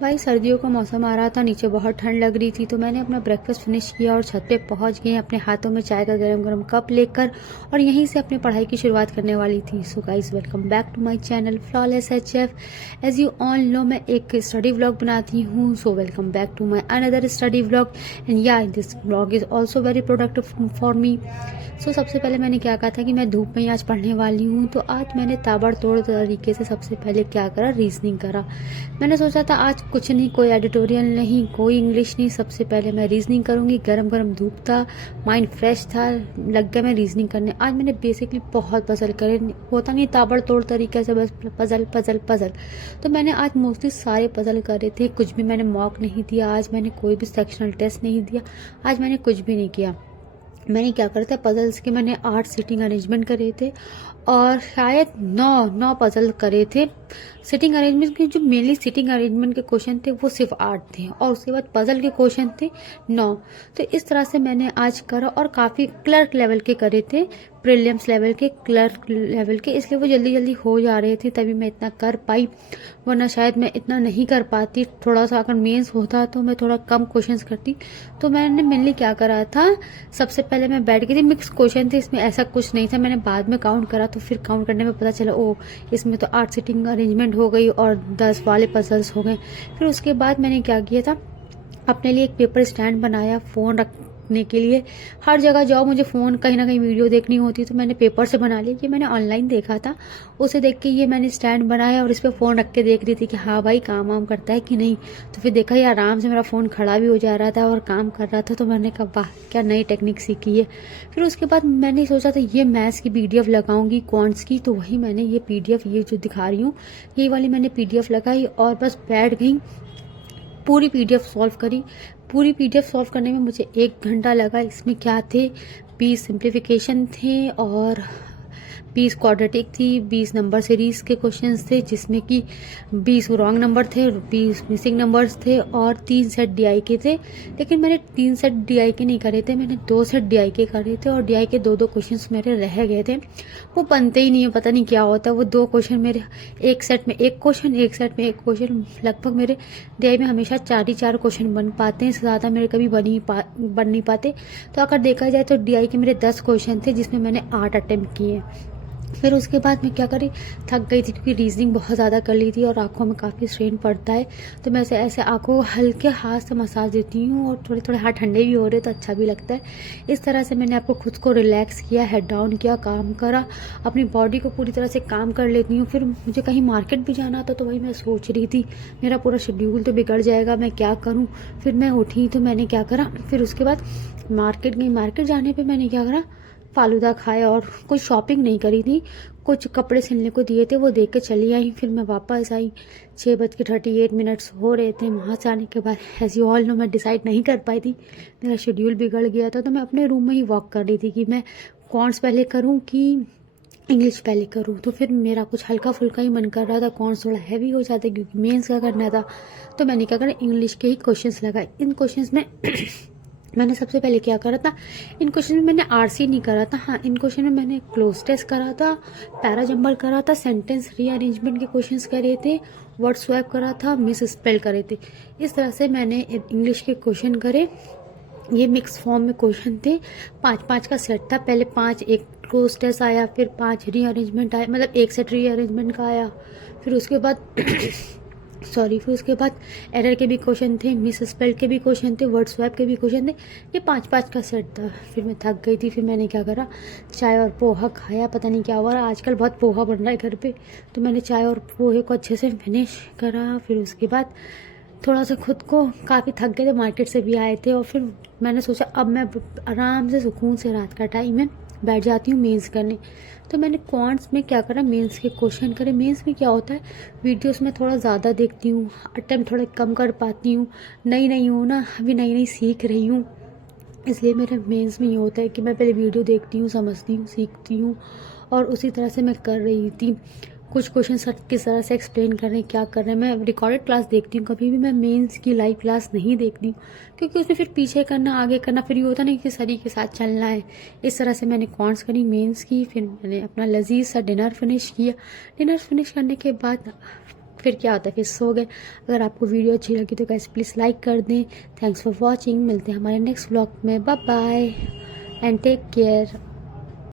भाई सर्दियों का मौसम आ रहा था, नीचे बहुत ठंड लग रही थी, तो मैंने अपना ब्रेकफास्ट फिनिश किया और छत पे पहुंच गए अपने हाथों में चाय का गरम गरम कप लेकर, और यहीं से अपनी पढ़ाई की शुरुआत करने वाली थी। So guys, welcome back to my channel flawless HF. As you all know, मैं एक स्टडी व्लॉग बनाती हूँ, so welcome back to my another study vlog. And yeah, this vlog is also very productive for me. So सबसे पहले मैंने क्या कहा था कि मैं धूप में ही आज पढ़ने वाली हूँ, तो आज मैंने ताबड़तोड़ तरीके से सबसे पहले क्या करा, रीजनिंग करा। मैंने सोचा था आज कुछ नहीं, कोई एडिटोरियल नहीं, कोई इंग्लिश नहीं, सबसे पहले मैं रीजनिंग करूंगी। गरम गरम धूप था, माइंड फ्रेश था, लग गया मैं रीजनिंग करने। आज मैंने बेसिकली बहुत पजल करे, होता नहीं ताबड़तोड़ तरीके से, बस पजल पजल पजल। तो मैंने आज मोस्टली सारे पजल करे थे, कुछ भी मैंने मॉक नहीं दिया, आज मैंने कोई भी सेक्शनल टेस्ट नहीं दिया, आज मैंने कुछ भी नहीं किया। मैंने क्या करा था, पजल्स के मैंने 8 सीटिंग अरेंजमेंट करे थे, और शायद 9 पजल करे थे। सिटिंग अरेंजमेंट के जो मेनली सिटिंग अरेंजमेंट के क्वेश्चन थे वो सिर्फ 8 थे, और उसके बाद पजल के क्वेश्चन थे 9। तो इस तरह से मैंने आज करा, और काफ़ी क्लर्क लेवल के करे थे, प्रीलिम्स लेवल के, क्लर्क लेवल के, इसलिए वो जल्दी जल्दी हो जा रहे थे, तभी मैं इतना कर पाई, वरना शायद मैं इतना नहीं कर पाती। थोड़ा सा अगर मेंस होता तो मैं थोड़ा कम क्वेश्चंस करती। तो मैंने मेनली क्या करा था, सबसे पहले मैं बैठ गई थी, मिक्स क्वेश्चन थे, इसमें ऐसा कुछ नहीं था। मैंने बाद में काउंट करा, तो फिर काउंट करने में पता चला, ओ इसमें तो 8 सीटिंग अरेंजमेंट हो गई और 10 वाले पजल्स हो गए। फिर उसके बाद मैंने क्या किया था, अपने लिए एक पेपर स्टैंड बनाया फ़ोन रखने के लिए। हर जगह जाओ मुझे फ़ोन, कहीं ना कहीं वीडियो देखनी होती, तो मैंने पेपर से बना लिया। ये मैंने ऑनलाइन देखा था, उसे देख के ये मैंने स्टैंड बनाया, और इस पर फ़ोन रख के देख रही थी कि हाँ भाई काम वाम करता है कि नहीं। तो फिर देखा, ये आराम से मेरा फ़ोन खड़ा भी हो जा रहा था और काम कर रहा था। तो मैंने कहा वाह, क्या नई टेक्निक सीखी है। फिर उसके बाद मैंने सोचा था ये मैथ्स की PDF लगाऊंगी, क्वांट्स की, तो वही मैंने ये PDF, ये जो दिखा रही हूँ, ये वाली मैंने PDF लगाई, और बस बैठ गई, पूरी PDF सॉल्व करी। पूरी PDF सॉल्व करने में मुझे 1 घंटा लगा। इसमें क्या थे, 20 सिंप्लीफिकेशन थे, और 20 क्वाड्रेटिक थी, 20 नंबर सीरीज के क्वेश्चंस थे, जिसमें कि 20 रॉन्ग नंबर थे, 20 मिसिंग नंबर्स थे, और 3 सेट DI के थे। लेकिन मैंने 3 सेट DI के नहीं करे थे, मैंने 2 सेट DI के करे थे, और DI के 2 क्वेश्चंस मेरे रह गए थे। वो बनते ही नहीं है, पता नहीं क्या होता है। वो 2 क्वेश्चन मेरे, एक सेट में एक क्वेश्चन, एक सेट में एक क्वेश्चन, लगभग मेरे DI में हमेशा 4 ही 4 क्वेश्चन बन पाते हैं, इससे ज़्यादा मेरे कभी बन नहीं पाते। तो अगर देखा जाए तो DI के मेरे 10 क्वेश्चन थे, जिसमें मैंने 8 अटेम्प्ट किए। फिर उसके बाद मैं क्या करी, थक गई थी, क्योंकि रीजनिंग बहुत ज़्यादा कर ली थी और आंखों में काफ़ी स्ट्रेन पड़ता है। तो मैं ऐसे आंखों को हल्के हाथ से मसाज देती हूँ, और थोड़े थोड़े हाथ ठंडे भी हो रहे तो अच्छा भी लगता है। इस तरह से मैंने आपको खुद को रिलैक्स किया, हेड डाउन किया, काम करा, अपनी बॉडी को पूरी तरह से काम कर लेती हूँ। फिर मुझे कहीं मार्केट भी जाना था, तो वही मैं सोच रही थी, मेरा पूरा शेड्यूल तो बिगड़ जाएगा, मैं क्या करूँ। फिर मैं उठी तो मैंने क्या करा, फिर उसके बाद मार्केट गई। मार्केट जाने पर मैंने क्या करा, फालूदा खाया, और कोई शॉपिंग नहीं करी थी, कुछ कपड़े सिलने को दिए थे वो देख के चली आई। फिर मैं वापस आई, 6:38 हो रहे थे। वहाँ से आने के बाद एज यू ऑल नो, मैं डिसाइड नहीं कर पाई थी, मेरा शेड्यूल बिगड़ गया था। तो मैं अपने रूम में ही वॉक कर रही थी कि मैं कॉन्ट्स पहले करूँ कि इंग्लिश पहले करूँ। तो फिर मेरा कुछ हल्का फुल्का ही मन कर रहा था, कॉन्ट्स थोड़ा हैवी हो जाते क्योंकि मेंस का करना था। तो मैंने क्या करा, इंग्लिश के ही क्वेश्चंस लगाए। इन क्वेश्चंस में मैंने सबसे पहले क्या करा था, इन क्वेश्चन में मैंने RC नहीं करा था, हाँ इन क्वेश्चन में मैंने क्लोज टेस्ट करा था, पैरा जंबल करा था, सेंटेंस रीअरेंजमेंट के क्वेश्चंस करे थे, वर्ड स्वैप करा था, मिस स्पेल करे थे। इस तरह से मैंने इंग्लिश के क्वेश्चन करे। ये मिक्स फॉर्म में क्वेश्चन थे, 5-5 का सेट था। पहले 5 एक क्लोज टेस्ट आया, फिर 5 रीअरेंजमेंट आया, मतलब एक सेट रीअरेंजमेंट का आया। फिर उसके बाद फिर उसके बाद एरर के भी क्वेश्चन थे, मिस स्पेल के भी क्वेश्चन थे, वर्ड स्वैप के भी क्वेश्चन थे। ये 5-5 का सेट था। फिर मैं थक गई थी, फिर मैंने क्या करा, चाय और पोहा खाया। पता नहीं क्या हुआ, आजकल बहुत पोहा बन रहा है घर पे, तो मैंने चाय और पोहे को अच्छे से फिनिश करा। फिर उसके बाद थोड़ा सा खुद को, काफ़ी थक गए थे, मार्केट से भी आए थे, और फिर मैंने सोचा अब मैं आराम से सुकून से रात का टाइम में बैठ जाती हूँ मेंस करने। तो मैंने क्वांट्स में क्या करा, मेंस के क्वेश्चन करे। मेंस में क्या होता है, वीडियोस में थोड़ा ज़्यादा देखती हूँ, अटेम्प्ट थोड़ा कम कर पाती हूँ, नई नई हूँ ना, अभी नई नई सीख रही हूँ, इसलिए मेरे मेंस में ये होता है कि मैं पहले वीडियो देखती हूँ, समझती हूँ, सीखती हूँ, और उसी तरह से मैं कर रही थी। कुछ क्वेश्चन सर किस तरह से एक्सप्लेन कर रहे हैं, क्या कर रहे हैं। मैं रिकॉर्डेड क्लास देखती हूँ, कभी भी मैं मेंस की लाइव क्लास नहीं देखती हूँ, क्योंकि उसमें फिर पीछे करना, आगे करना, फिर ये होता नहीं कि सर के साथ चलना है। इस तरह से मैंने कॉन्ट्स करी मेंस की। फिर मैंने अपना लजीज सा डिनर फिनिश किया। डिनर फिनिश करने के बाद फिर क्या होता है, फिर सो गए। अगर आपको वीडियो अच्छी लगी तो गाइस प्लीज़ लाइक कर दें। Thanks for watching. मिलते हैं हमारे नेक्स्ट व्लॉग में। Bye bye and take care.